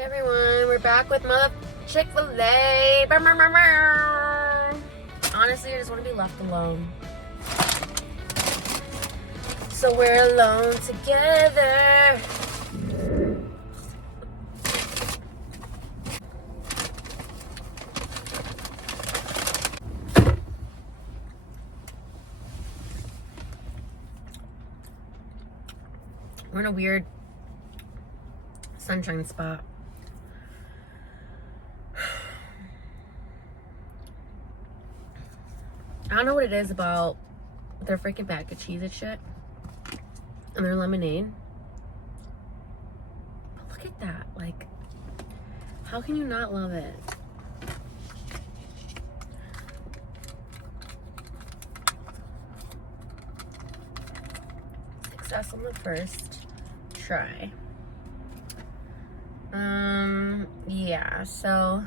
Hey everyone, we're back with Mother Chick-fil-A. Honestly, I just want to be left alone. So we're alone together. We're in a weird sunshine spot. I don't know what it is about their freaking mac and cheese and shit and their lemonade. But look at that. Like, how can you not love it? Success on the first try. Yeah, so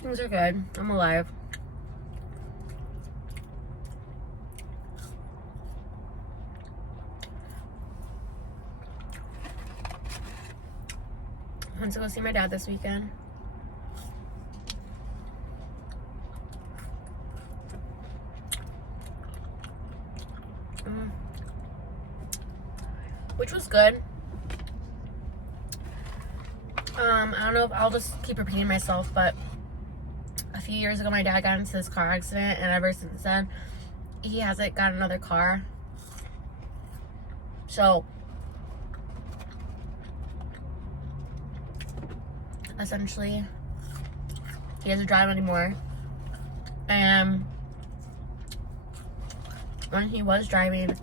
things are good. I'm alive. I went to go see my dad this weekend. Which was good. I don't know if I'll just keep repeating myself, but a few years ago my dad got into this car accident, and ever since then he hasn't got another car. So essentially he doesn't drive anymore, and when he was driving,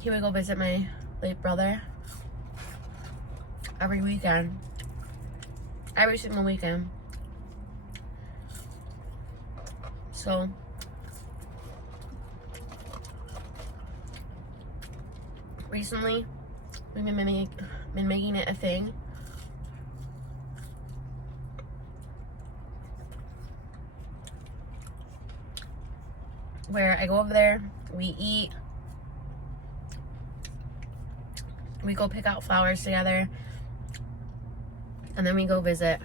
he would go visit my late brother every weekend. Every single weekend. So recently we've been making it a thing where I go over there, we eat, we go pick out flowers together, and then we go visit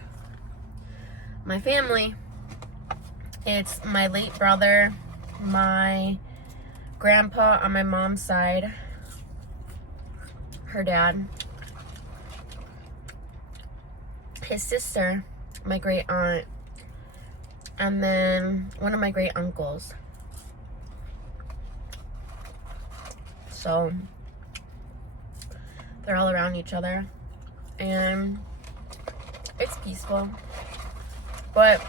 my family. It's my late brother, my grandpa on my mom's side, her dad, his sister, my great aunt, and then one of my great uncles. So they're all around each other, and it's peaceful. But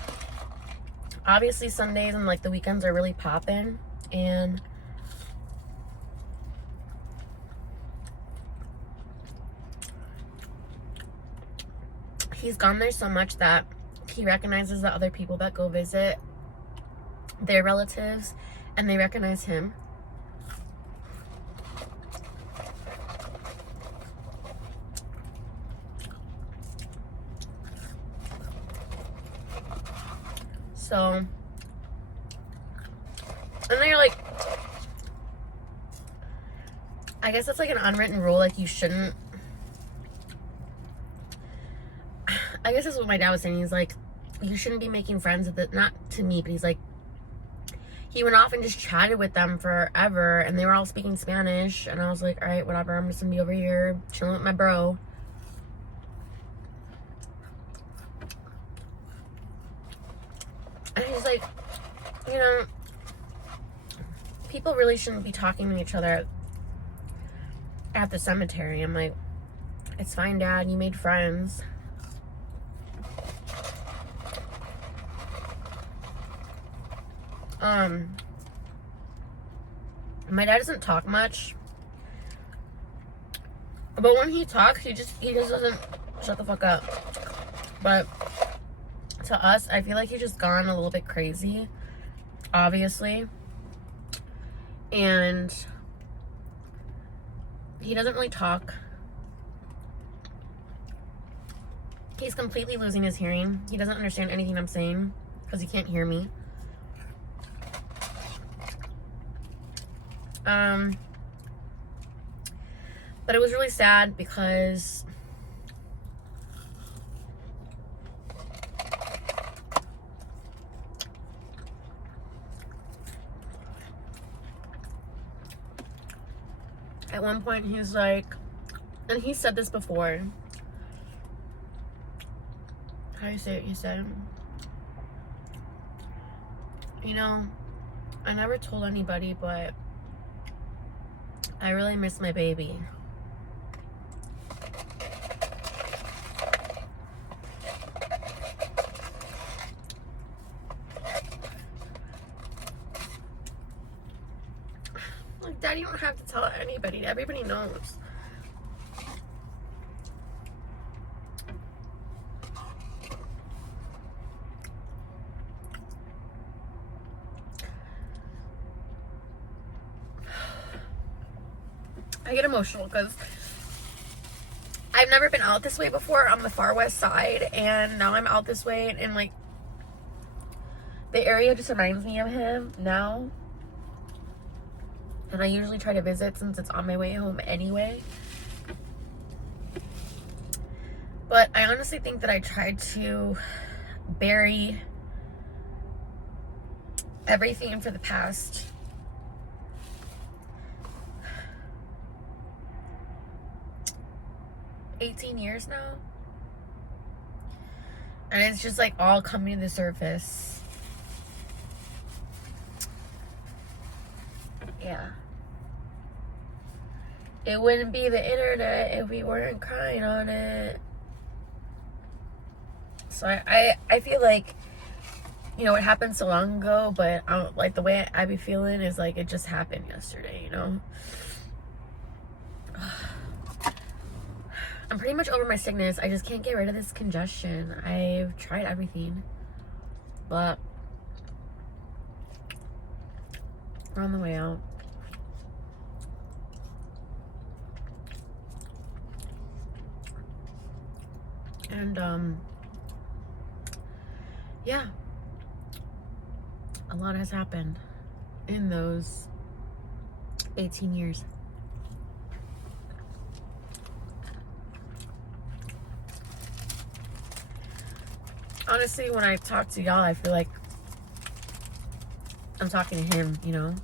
obviously Sundays and like the weekends are really popping, and he's gone there so much that he recognizes the other people that go visit their relatives, and they recognize him. So, and then you're like, I guess it's like an unwritten rule, like you shouldn't, I guess that's what my dad was saying. He's like, you shouldn't be making friends with it, not to me, but he's like, he went off and just chatted with them forever, and they were all speaking Spanish, and I was like, all right, whatever, I'm just gonna be over here chilling with my bro. And he's like, you know, people really shouldn't be talking to each other at the cemetery. I'm like, it's fine, Dad, you made friends. My dad doesn't talk much. But when he talks, he just doesn't shut the fuck up. But to us, I feel like he's just gone a little bit crazy, obviously. And he doesn't really talk. He's completely losing his hearing. He doesn't understand anything I'm saying because he can't hear me. But it was really sad because at one point he's like, and he said this before. How do you say it? He said, you know, I never told anybody, but I really miss my baby. Like, Dad, you don't have to tell anybody. Everybody knows. I get emotional because I've never been out this way before on the far west side, and now I'm out this way, and like the area just reminds me of him now. And I usually try to visit since it's on my way home anyway. But I honestly think that I tried to bury everything for the past 18 years now. And it's just like all coming to the surface. Yeah. It wouldn't be the internet if we weren't crying on it. So I feel like, you know, it happened so long ago, but like the way I be feeling is like it just happened yesterday, you know? I'm pretty much over my sickness. I just can't get rid of this congestion. I've tried everything, but we're on the way out. And yeah, a lot has happened in those 18 years. Honestly, when I talk to y'all, I feel like I'm talking to him, you know?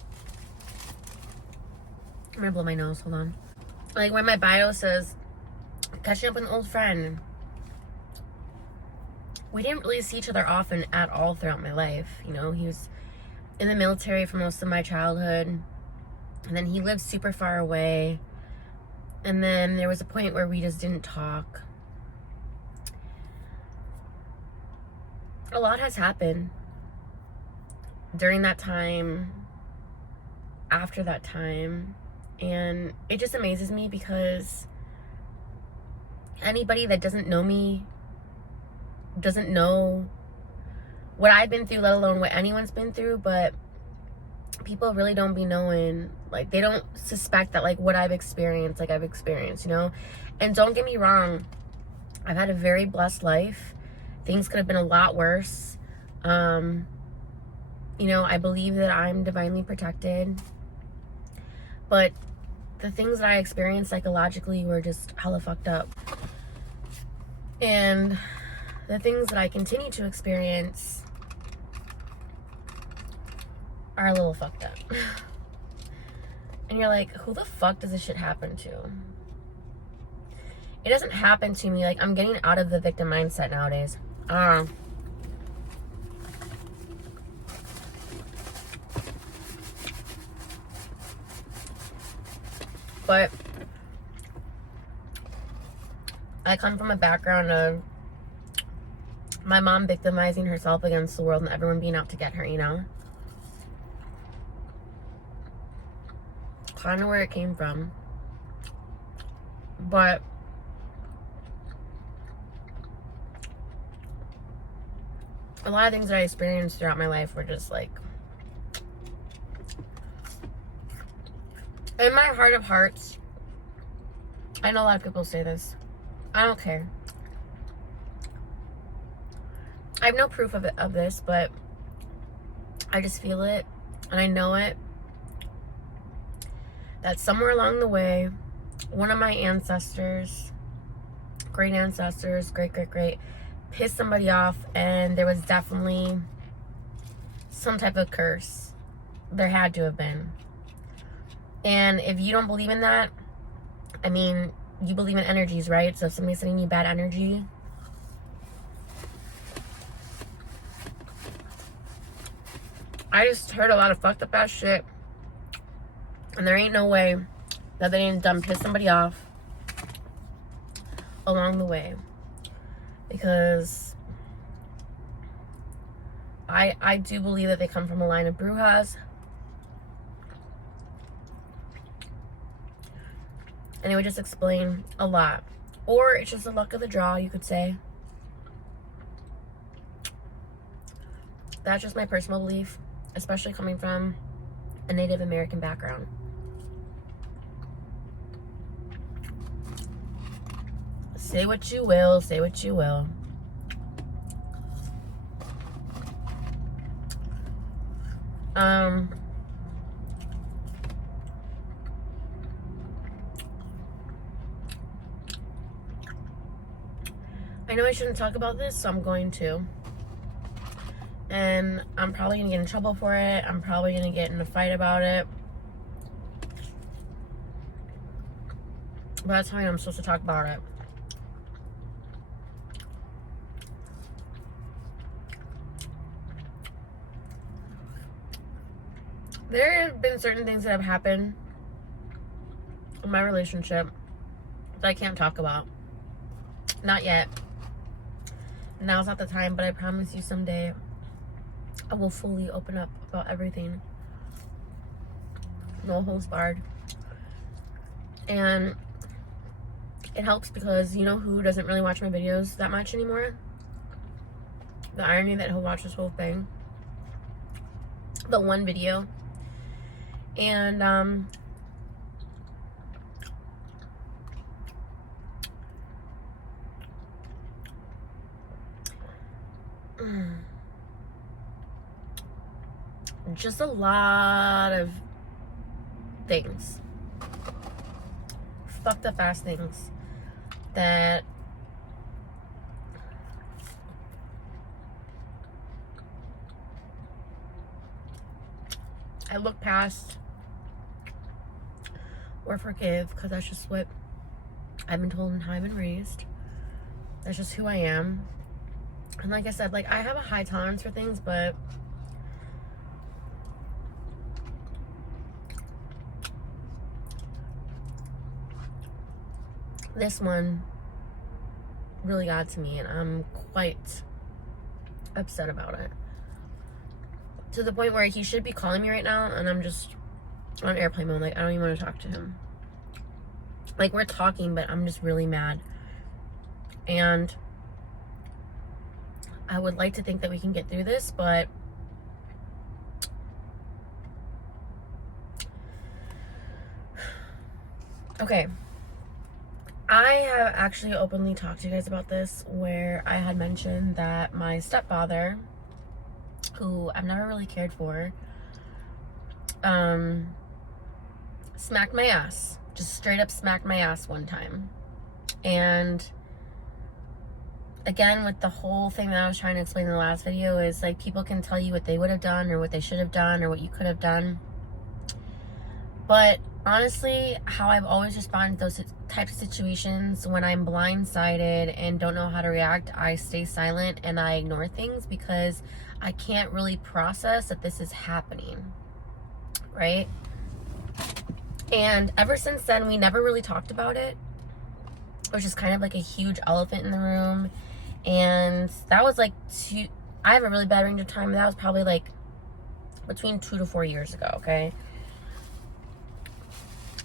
I'm gonna blow my nose, hold on. Like when my bio says, catching up with an old friend. We didn't really see each other often at all throughout my life. You know, he was in the military for most of my childhood. And then he lived super far away. And then there was a point where we just didn't talk. A lot has happened during that time, after that time. And it just amazes me because anybody that doesn't know me doesn't know what I've been through, let alone what anyone's been through. But people really don't be knowing, like they don't suspect that like what I've experienced, like I've experienced, you know. And don't get me wrong, I've had a very blessed life. Things could have been a lot worse. You know, I believe that I'm divinely protected, but the things that I experienced psychologically were just hella fucked up. And the things that I continue to experience are a little fucked up. And you're like, who the fuck does this shit happen to? It doesn't happen to me. Like, I'm getting out of the victim mindset nowadays. But I come from a background of my mom victimizing herself against the world and everyone being out to get her, you know? Kind of where it came from. But a lot of things that I experienced throughout my life were just like, in my heart of hearts, I know a lot of people say this, I don't care. I have no proof of this, but I just feel it, and I know it, that somewhere along the way, one of my ancestors, great ancestors, great, pissed somebody off, and there was definitely some type of curse. There had to have been. And if you don't believe in that, I mean, you believe in energies, right? So if somebody's sending you bad energy, I just heard a lot of fucked up ass shit, and there ain't no way that they didn't done piss somebody off along the way, because I do believe that they come from a line of brujas, and it would just explain a lot. Or it's just the luck of the draw, you could say. That's just my personal belief, especially coming from a Native American background. Say what you will, say what you will. I know I shouldn't talk about this, so I'm going to. And I'm probably gonna get in trouble for it. I'm probably gonna get in a fight about it. But that's fine, I'm supposed to talk about it. There have been certain things that have happened in my relationship that I can't talk about. Not yet. Now's not the time, but I promise you someday I will fully open up about everything. No holds barred. And it helps because you know who doesn't really watch my videos that much anymore? The irony that he'll watch this whole thing. The one video. And just a lot of things, fucked up ass things that I look past or forgive, because that's just what I've been told and how I've been raised. That's just who I am. And like I said, like, I have a high tolerance for things, but this one really got to me, and I'm quite upset about it. To the point where he should be calling me right now, and I'm just on airplane mode. Like, I don't even want to talk to him. Like, we're talking, but I'm just really mad. And I would like to think that we can get through this, but okay. I have actually openly talked to you guys about this, where I had mentioned that my stepfather, who I've never really cared for, smacked my ass. Just straight up smacked my ass one time. And again, with the whole thing that I was trying to explain in the last video, is like, people can tell you what they would have done or what they should have done or what you could have done. But honestly, how I've always responded to those types of situations, when I'm blindsided and don't know how to react, I stay silent and I ignore things, because I can't really process that this is happening, right? And ever since then, we never really talked about it, which is kind of like a huge elephant in the room. And that was like I have a really bad range of time. That was probably like between 2 to 4 years ago, okay?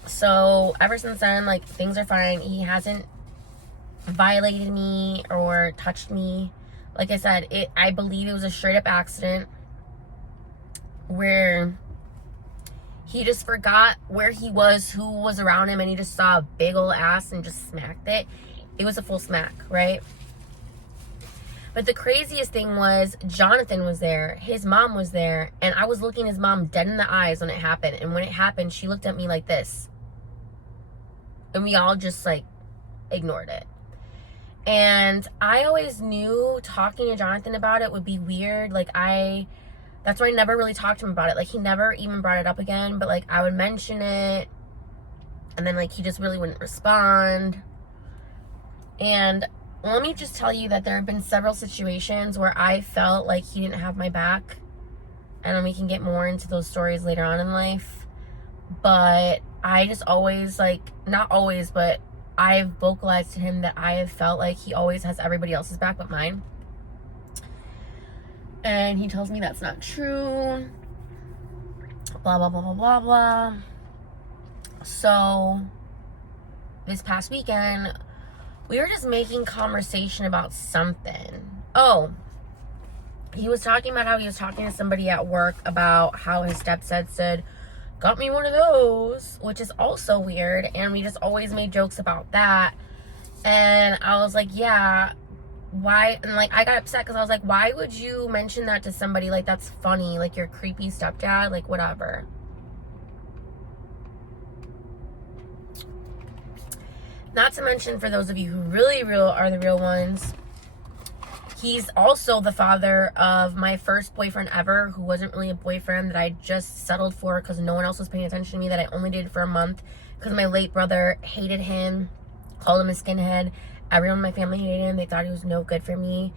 So ever since then, like, things are fine. He hasn't violated me or touched me. Like I said, I believe it was a straight up accident where he just forgot where he was, who was around him, and he just saw a big old ass and just smacked it. It was a full smack, right? But the craziest thing was Jonathan was there, his mom was there, and I was looking his mom dead in the eyes when it happened. And when it happened, she looked at me like this. And we all just, like, ignored it. And I always knew talking to Jonathan about it would be weird. Like, that's why I never really talked to him about it. Like, he never even brought it up again. But, like, I would mention it. And then, like, he just really wouldn't respond. And let me just tell you that there have been several situations where I felt like he didn't have my back. And then we can get more into those stories later on in life. But I just always, like, not always, but I've vocalized to him that I have felt like he always has everybody else's back but mine. And he tells me that's not true. Blah, blah, blah, blah, blah, blah. So, this past weekend, we were just making conversation about something. Oh, he was talking about how he was talking to somebody at work about how his stepdad said, got me one of those, which is also weird. And we just always made jokes about that. And I was like, yeah, why? And, like, I got upset because I was like, why would you mention that to somebody? Like, that's funny. Like, your creepy stepdad, like, whatever. Not to mention, for those of you who really are the real ones, he's also the father of my first boyfriend ever, who wasn't really a boyfriend, that I just settled for because no one else was paying attention to me, that I only dated for a month because my late brother hated him, called him a skinhead. Everyone in my family hated him. They thought he was no good for me.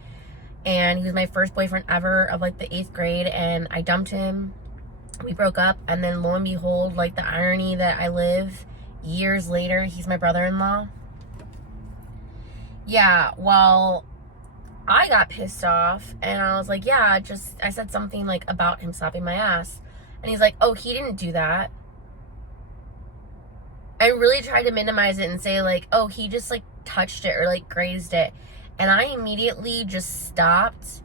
And he was my first boyfriend ever of, like, the 8th grade, and I dumped him. We broke up, and then lo and behold, like, the irony that I live, years later, he's my brother-in-law. Yeah, well, I got pissed off, and I was like, yeah, I said something, like, about him slapping my ass. And he's like, oh, he didn't do that. I really tried to minimize it and say, like, oh, he just, like, touched it or, like, grazed it. And I immediately just stopped,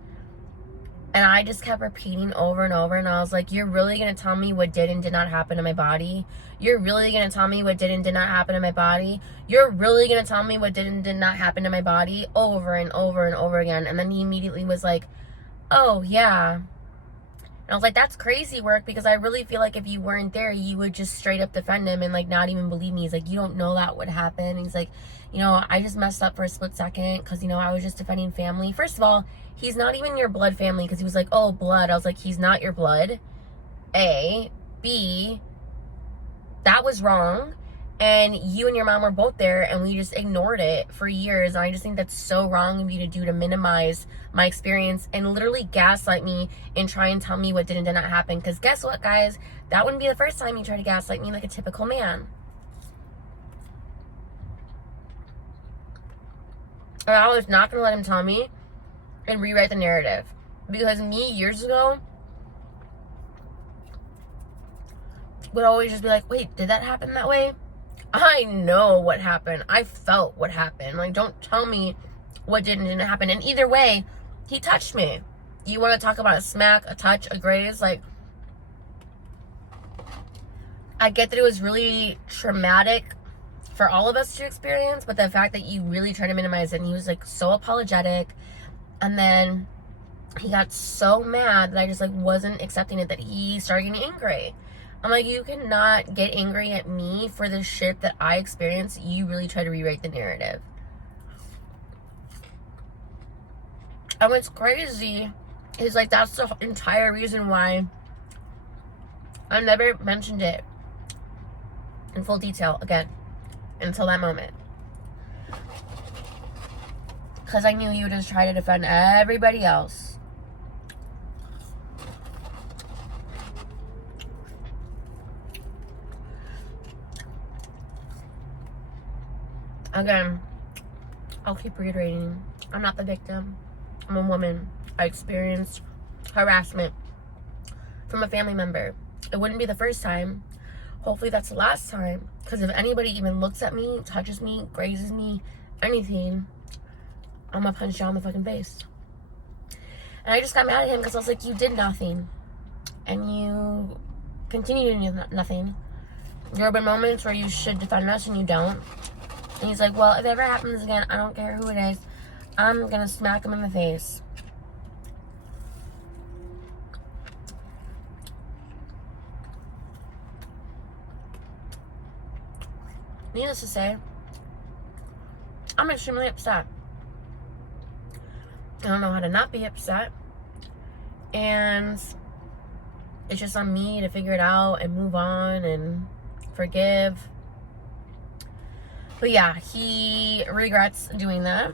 and I just kept repeating over and over, and I was like, you're really going to tell me what did and did not happen to my body? You're really going to tell me what did and did not happen to my body? You're really going to tell me what did and did not happen to my body? Over and over and over again. And then he immediately was like, oh, yeah. And I was like, that's crazy work, because I really feel like if you weren't there, you would just straight up defend him and, like, not even believe me. He's like, you don't know that would happen. And he's like, you know, I just messed up for a split second because, you know, I was just defending family. First of all, he's not even your blood family, because he was like, oh, blood. I was like, he's not your blood. A. B. That was wrong. And you and your mom were both there, and we just ignored it for years. And I just think that's so wrong of you to do, to minimize my experience and literally gaslight me and try and tell me what did and did not happen. Because guess what, guys? That wouldn't be the first time you try to gaslight me like a typical man. And I was not going to let him tell me and rewrite the narrative. Because me, years ago, would always just be like, wait, did that happen that way? I know what happened. I felt what happened. Like, don't tell me what did and didn't happen. And either way, he touched me. You want to talk about a smack, a touch, a graze? Like, I get that it was really traumatic for all of us to experience, but the fact that you really try to minimize it, and he was, like, so apologetic, and then he got so mad that I just, like, wasn't accepting it, that he started getting angry. I'm like, you cannot get angry at me for the shit that I experienced. You really try to rewrite the narrative. And what's crazy is, like, that's the entire reason why I never mentioned it in full detail again until that moment. Because I knew he would just try to defend everybody else. Again, I'll keep reiterating, I'm not the victim. I'm a woman. I experienced harassment from a family member. It wouldn't be the first time. Hopefully that's the last time. Because if anybody even looks at me, touches me, grazes me, anything, I'm gonna punch you on the fucking face. And I just got mad at him because I was like, you did nothing. And you continue to do nothing. There have been moments where you should defend us and you don't. And he's like, well, if it ever happens again, I don't care who it is, I'm gonna smack him in the face. Needless to say, I'm extremely upset. I don't know how to not be upset. And it's just on me to figure it out and move on and forgive. But yeah, he regrets doing that.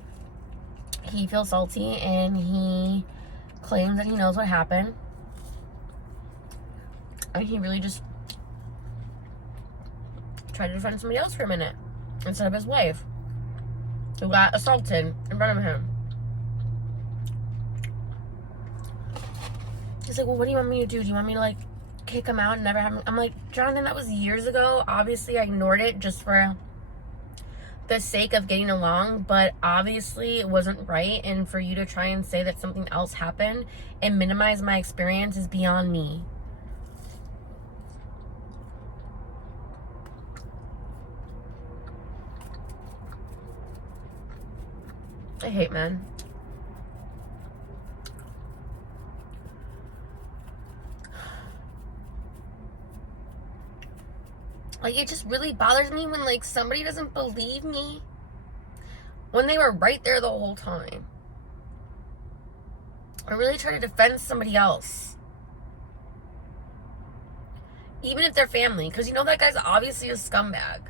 He feels salty and he claims that he knows what happened. And he really just tried to defend somebody else for a minute instead of his wife, who got assaulted in front of him. He's like, well, what do you want me to do? Do you want me to, like, kick him out and never have him? I'm like, Jonathan, that was years ago. Obviously, I ignored it just for the sake of getting along, but obviously it wasn't right, and for you to try and say that something else happened and minimize my experience is beyond me. I hate men. Like, it just really bothers me when, like, somebody doesn't believe me when they were right there the whole time. Or really try to defend somebody else. Even if they're family. Because you know that guy's obviously a scumbag.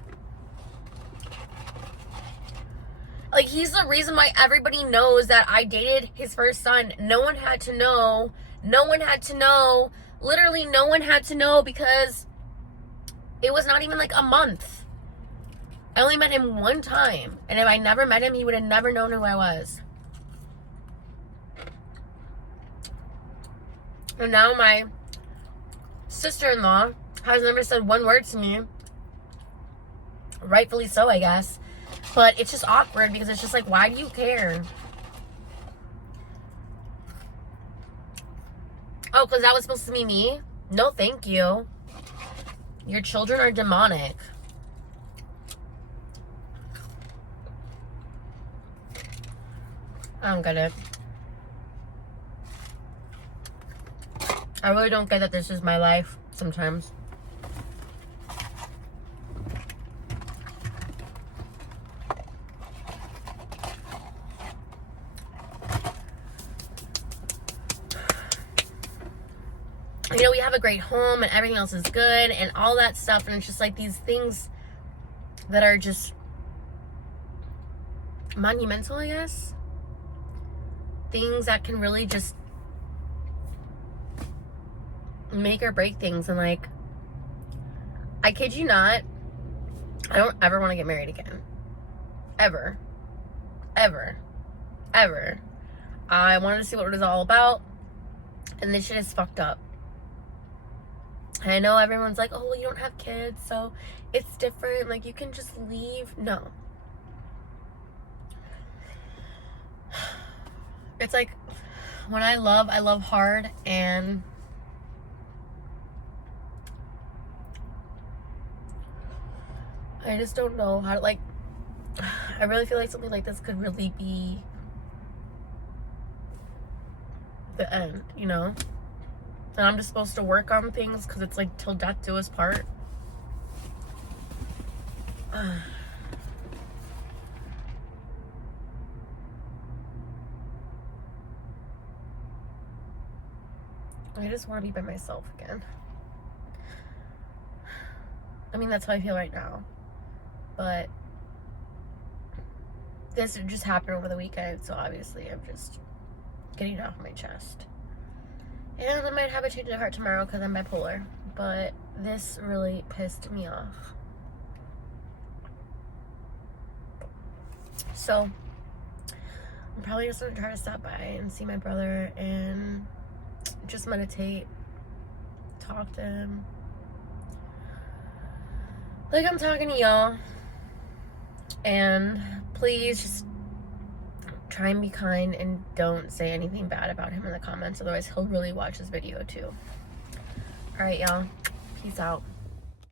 Like, he's the reason why everybody knows that I dated his first son. No one had to know. No one had to know. Literally, no one had to know because it was not even like a month. I only met him one time. And if I never met him, he would have never known who I was. And now my sister-in-law has never said one word to me. Rightfully so, I guess. But it's just awkward because it's just like, why do you care? Oh, because that was supposed to be me? No, thank you. Your children are demonic. I don't get it. I really don't get that this is my life sometimes. You know, we have a great home and everything else is good and all that stuff, and it's just like these things that are just monumental, I guess. Things that can really just make or break things. And like, I kid you not, I don't ever want to get married again. Ever. Ever. Ever. I wanted to see what it was all about, and this shit is fucked up. I know everyone's like, oh, well, you don't have kids, so it's different. Like, you can just leave. No. It's like, when I love hard, and I just don't know how to, like, I really feel like something like this could really be the end, you know? And I'm just supposed to work on things because it's like till death do us part. I just want to be by myself again. I mean, that's how I feel right now. But this just happened over the weekend, so obviously I'm just getting it off my chest. And I might have a change of heart tomorrow because I'm bipolar. But this really pissed me off. So, I'm probably just going to try to stop by and see my brother and just meditate. Talk to him. like I'm talking to y'all. And please just try and be kind and don't say anything bad about him in the comments. Otherwise, he'll really watch this video too. Alright, y'all. Peace out.